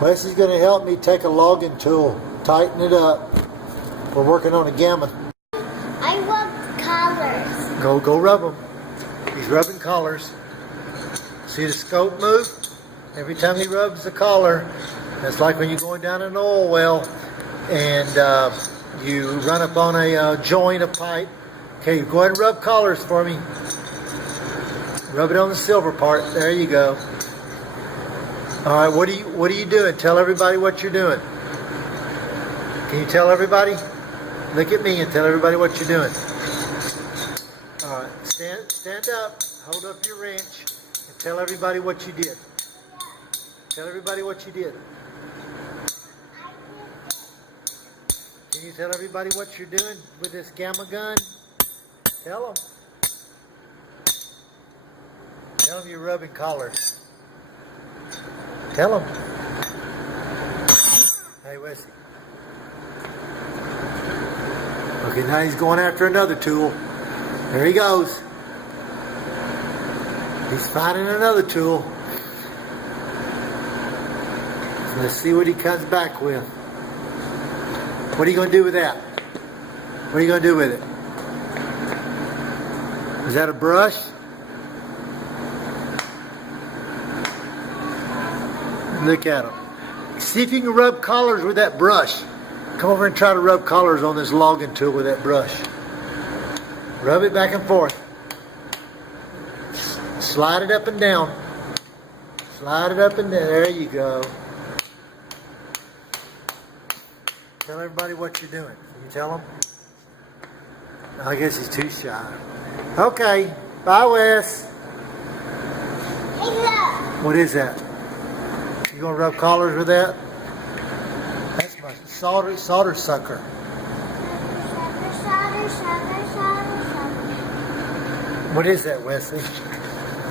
Wesley's going to help me take a logging tool, tighten it up. We're working on a gamma. I rubbed collars. Go rub them. He's rubbing collars. See the scope move? Every time he rubs the collar, that's like when you're going down an oil well and you run up on a joint of pipe. Okay, go ahead and rub collars for me. Rub it on the silver part. There you go. All right, what are you doing? Tell everybody what you're doing. Can you tell everybody? Look at me and tell everybody what you're doing. All right, stand up, hold up your wrench, and tell everybody what you did. Tell everybody what you did. Can you tell everybody what you're doing with this gamma gun? Tell them. Tell them you're rubbing collars. Tell them. Hey, Wesley. Okay, now he's going after another tool. There he goes. He's finding another tool. Let's see what he comes back with. What are you going to do with that? What are you going to do with it? Is that a brush? Look at him. See if you can rub collars with that brush. Come over and try to rub collars on this logging tool with that brush. Rub it back and forth. Slide it up and down. Slide it up and down. There you go. Tell everybody what you're doing. Can you tell them? I guess he's too shy. Okay. Bye, Wes. Hey, look. What is that? You gonna rub collars with that? That's my solder sucker. What is that, Wesley?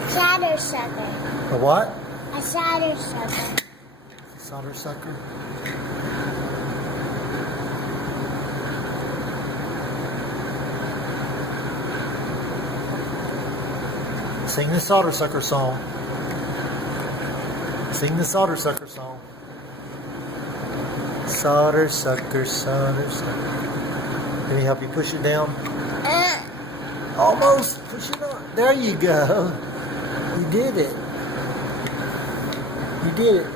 Solder sucker. A what? A solder sucker. Solder sucker. Sing the solder sucker song. Sing the solder sucker song. Solder sucker, solder sucker. Can he help you push it down? Almost. Push it on. There you go. You did it. You did it.